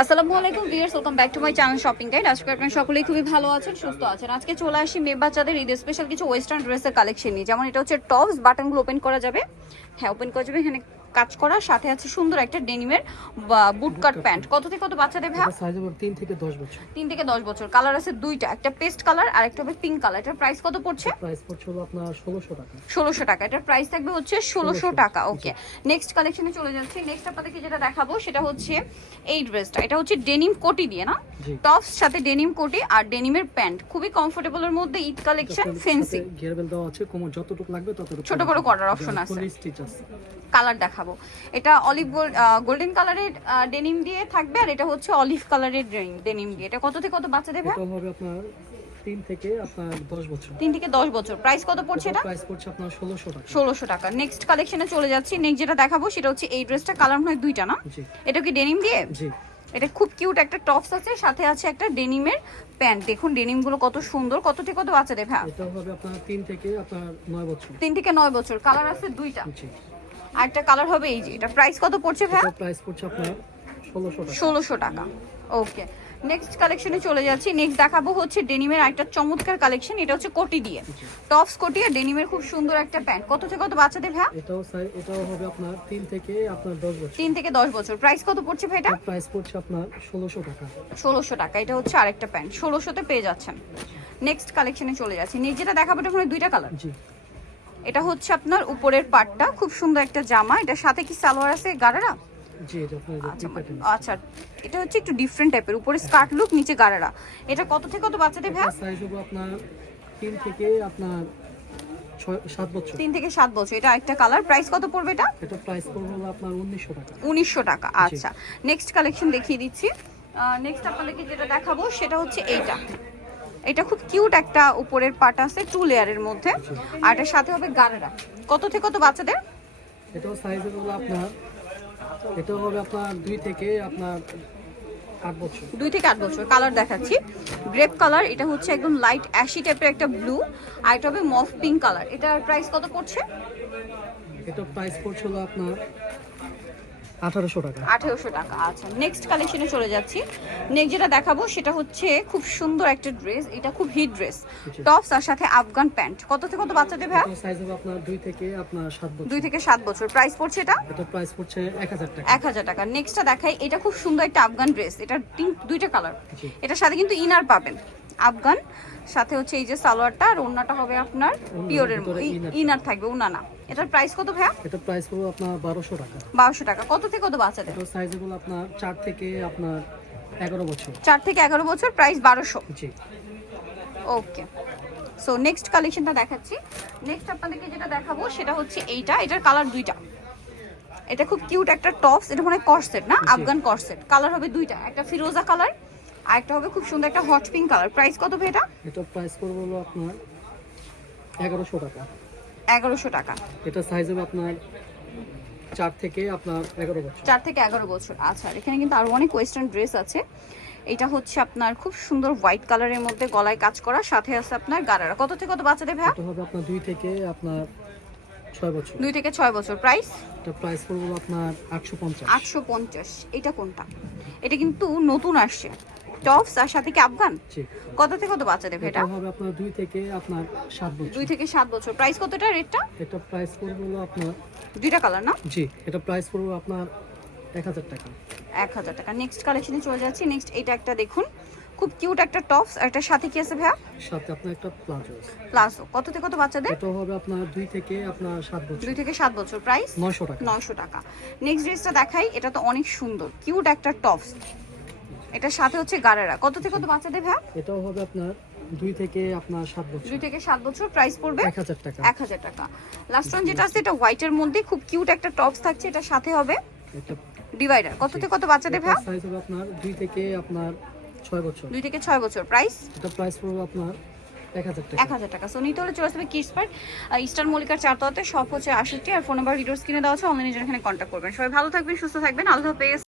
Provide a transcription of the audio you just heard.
আসসালামু আলাইকুম viewers, welcome back to my channel shopping guide. আজকে আপনারা সকলেই খুবই ভালো আছেন, সুস্থ আছেন। আজকে চলে আসি মেয়ে বাচ্চাদের ঈদ স্পেশাল কিছু ওয়েস্টার্ন ড্রেসের কালেকশন নিয়ে। যেমন এটা হচ্ছে টপস, বাটনগুলো ওপেন করা যাবে, হ্যাঁ ওপেন করা যাবে, এখানে কাজ করা, সাথে আছে সুন্দর একটা ডেনিমের বুট কাট প্যান্ট। কত থেকে কত বাচ্চাদের ভাই? সাইজ হবে 3 থেকে 10 বছর। 3 থেকে 10 বছর। কালার আছে দুইটা, একটা পেস্ট কালার আর একটা হবে পিঙ্ক কালার। এটার প্রাইস কত পড়ছে? প্রাইস পড়ছে হলো আপনার 1600 টাকা। 1600 টাকা। এটার প্রাইস থাকবে হচ্ছে 1600 টাকা। ওকে, নেক্সট কালেকশনে চলে যাচ্ছি। নেক্সট আপনাদেরকে যেটা দেখাবো সেটা হচ্ছে এই ড্রেসটা। এটা হচ্ছে ডেনিম কোটি দিয়ে না, টপস সাথে ডেনিম কোটি আর ডেনিমের প্যান্ট, খুবই কমফোর্টেবলের মধ্যে ঈদ কালেকশন, ফ্যান্সি। গিয়ার বেল দেওয়া আছে, কোমর যতটুকু লাগবে ততটুকু, ছোট বড় করার অপশন আছে। ফুল স্টিচ আছে। কালার দেখাবো, এটা অলিভ গোল্ডেন কালারের ডেনিম দিয়ে থাকবে, আর এটা হচ্ছে অলিভ কালারের ডেনিম দিয়ে। এটা কত থেকে কত বাচ্চাদের ভাই? এটা হবে আপনার 3 থেকে আপনার 10 বছর। 3 থেকে 10 বছর। প্রাইস কত পড়ছে এটা? প্রাইস পড়ছে আপনার 1600 টাকা। 1600 টাকা। নেক্সট কালেকশনে চলে যাচ্ছি। নেক্সট যেটা দেখাবো সেটা হচ্ছে এই ড্রেসটা, কালার হয় দুইটা না? জি। এটা কি ডেনিম দিয়ে? জি। এটা খুব কিউট একটা টপস আছে, সাথে আছে একটা ডেনিমের প্যান্ট। দেখুন ডেনিম গুলো কত সুন্দর। কত থেকে কত বাচ্চাদের ভাই? এটা হবে আপনার 3 থেকে আপনার 9 বছর। 3 থেকে 9 বছর। কালার আছে দুইটা, জি। আর একটা কালার হবে এই যে। এটা প্রাইস কত পড়ছে ভাই? এটা প্রাইস পড়ছে আপনার 1600 টাকা। 1600 টাকা। ওকে, নেক্সট কালেকশনে চলে যাচ্ছি। নেক্সট দেখাবো হচ্ছে ডেনিমের একটা চমৎকার কালেকশন। এটা হচ্ছে কোটি দিয়ে, টপস কোটি আর ডেনিমের খুব সুন্দর একটা প্যান্ট। কত থেকে কত বাচ্চাদের ভাই? এটাও হবে আপনার 3 থেকে আপনার 10 বছর। 3 থেকে 10 বছর। প্রাইস কত পড়ছে ভাই এটা? প্রাইস পড়ছে আপনার 1600 টাকা। 1600 টাকা। এটা হচ্ছে আরেকটা প্যান্ট, 1600 তে পেয়ে যাচ্ছেন। নেক্সট কালেকশনে চলে যাচ্ছি। নেক্সট যেটা দেখাবো এটা হলো দুইটা কালার। জি। এটা হচ্ছে আপনার উপরের পার্টটা, খুব সুন্দর একটা জামা। এটার সাথে কি সালোয়ার আছে গারারা? জি, এটা আপনার আচ্ছা, এটা হচ্ছে একটু ডিফারেন্ট টাইপের, উপরে স্কার্ট লুক, নিচে গারারা। এটা কত থেকে কত বাচ্চাদের ভাই? সাইজ হবে আপনার 3 থেকে আপনার 7 বছর। 3 থেকে 7 বছর। এটা একটা কালার। প্রাইস কত পড়বে এটা? এটা প্রাইস পড়বে হলো আপনার 1900 টাকা। 1900 টাকা। আচ্ছা, নেক্সট কালেকশন দেখিয়ে দিচ্ছি। নেক্সট আপনাদেরকে যেটা দেখাবো সেটা হচ্ছে এইটা। এটা খুব কিউট একটা উপরের পার্ট আছে 2 লেয়ারের মধ্যে, আর এটার সাথে হবে গারারা। কত থেকে কত বাচ্চাদের? এটাও সাইজ হলো আপনার, এটা হবে আপনার 2 থেকে আপনার 8 বছর। 2 থেকে 8 বছর। কালার দেখাচ্ছি, গ্রেপ কালার, এটা হচ্ছে একদম লাইট অ্যাশি টাইপের একটা ব্লু, আর এটা হবে মফ পিঙ্ক কালার। এটার প্রাইস কত পড়ছে? এটা প্রাইস পড়ছে হলো আপনার 1800 টাকা। 1800 টাকা। আচ্ছা, নেক্সট কালেকশনে চলে যাচ্ছি। নেক্সট যেটা দেখাবো সেটা হচ্ছে খুব সুন্দর একটা ড্রেস। এটা খুব হিট ড্রেস, টপস আর সাথে আফগান প্যান্ট। কত থেকে কত বাচ্চাদের ভাই? এটা সাইজ হবে আপনার 2 থেকে আপনার 7 বছর। 2 থেকে 7 বছর। প্রাইস পড়ছে এটা? এটা প্রাইস পড়ছে 1000 টাকা। 1000 টাকা। নেক্সটটা দেখাই, এটা খুব সুন্দর একটা আফগান ড্রেস। এটা দুইটা কালার। এটার সাথে কিন্তু ইনার পাবেন, আফগান সাথে হচ্ছে এই যে সালোয়ারটা, আর ওন্নাটা হবে আপনার পিওরের ইনার থাকবে, ওন্না না। এটার প্রাইস কত ভাইয়া? এটা প্রাইস পড়বে আপনার 1200 টাকা। 1200 টাকা। কত থেকে কত বাচ্চাদের? এটা সাইজ হলো আপনার 4 থেকে আপনার 11 বছর। 4 থেকে 11 বছর। প্রাইস 1200। জি। ওকে, সো নেক্সট কালেকশনটা দেখাচ্ছি। নেক্সট আপনাদেরকে যেটা দেখাবো সেটা হচ্ছে এইটা। এটার কালার দুইটা। এটা খুব কিউট একটা টপস, এটা মনে হয় কর্সেট না, আফগান কর্সেট। কালার হবে দুইটা, একটা ফিরোজা কালার আর একটা হবে খুব সুন্দর একটা হট পিঙ্ক কালার। প্রাইস কত ভাই এটা? এটা প্রাইস পড়বে হলো আপনার 1100 টাকা। 1100 টাকা। এটা সাইজ হবে আপনার 4 থেকে আপনার 11 বছর। 4 থেকে 11 বছর। আচ্ছা, এখানে কিন্তু আরো অনেক ওয়েস্টার্ন ড্রেস আছে। এটা হচ্ছে আপনার খুব সুন্দর হোয়াইট কালারের মধ্যে গলায় কাজ করা, সাথে আছে আপনার গারারা। কত থেকে কত বাচ্চাদের ভাই? এটা হবে আপনার 2 থেকে আপনার 6 বছর। 2 থেকে 6 বছর। প্রাইস? এটা প্রাইস পড়বে আপনার 850। 850। এটা কোনটা? এটা কিন্তু নতুন আসছে, টপস আর সাথে কি আফগান। জি। কত থেকে কত বাচ্চাদের ভাই এটা? এটা হবে আপনার 2 থেকে আপনার 7 বছর। 2 থেকে 7 বছর। প্রাইস কতটা রেটটা? এটা প্রাইস পড়বে হলো আপনার, দুইটা কালার না? জি, এটা প্রাইস পড়বে আপনার 1000 টাকা। 1000 টাকা। নেক্সট কালেকশনে চলে যাচ্ছি। নেক্সট এটা একটা দেখুন, খুব কিউট একটা টপস, আর এটার সাথে কি আছে ভাইয়া? সাথে আপনার একটা প্লাজো আছে। প্লাজো। কত থেকে কত বাচ্চাদের? এটা হবে আপনার 2 থেকে আপনার 7 বছর। 2 থেকে 7 বছর। প্রাইস 900 টাকা। 900 টাকা। নেক্সট ড্রেসটা দেখাই, এটা তো অনেক সুন্দর, কিউট একটা টপস। এটার সাথে হচ্ছে গারারা। কত থেকে কত বাচ্চাদের ভাইয়া? এটাও হবে আপনার 2 থেকে আপনার 7 বছর। 2 থেকে 7 বছর। প্রাইস পড়বে 1000 টাকা। 1000 টাকা। লাস্ট ওয়ান যেটা আছে এটা হোয়াইটের মধ্যে খুব কিউট একটা টপস থাকছে, এটার সাথে হবে এটা ডিভাইডার। কত থেকে কত বাচ্চাদের ভাইয়া? সাইজ হবে আপনার 2 থেকে আপনার 6 বছর। 2 থেকে 6 বছর। প্রাইস? এটা প্রাইস পড়বে আপনার 1000 টাকা। 1000 টাকা। সো নিতে হলে চলে আসবে কিডস পার্ক, ইস্টার্ন মল্লিকার 4 তলাতে, শপ হচ্ছে 68, আর ফোন নাম্বার ভিডিওস কিনে দেওয়া আছে, অনলাইনে জন্য এখানে কন্ট্যাক্ট করবেন। সবাই ভালো থাকবেন, সুস্থ থাকবেন, আল্লাহ হাফেজ।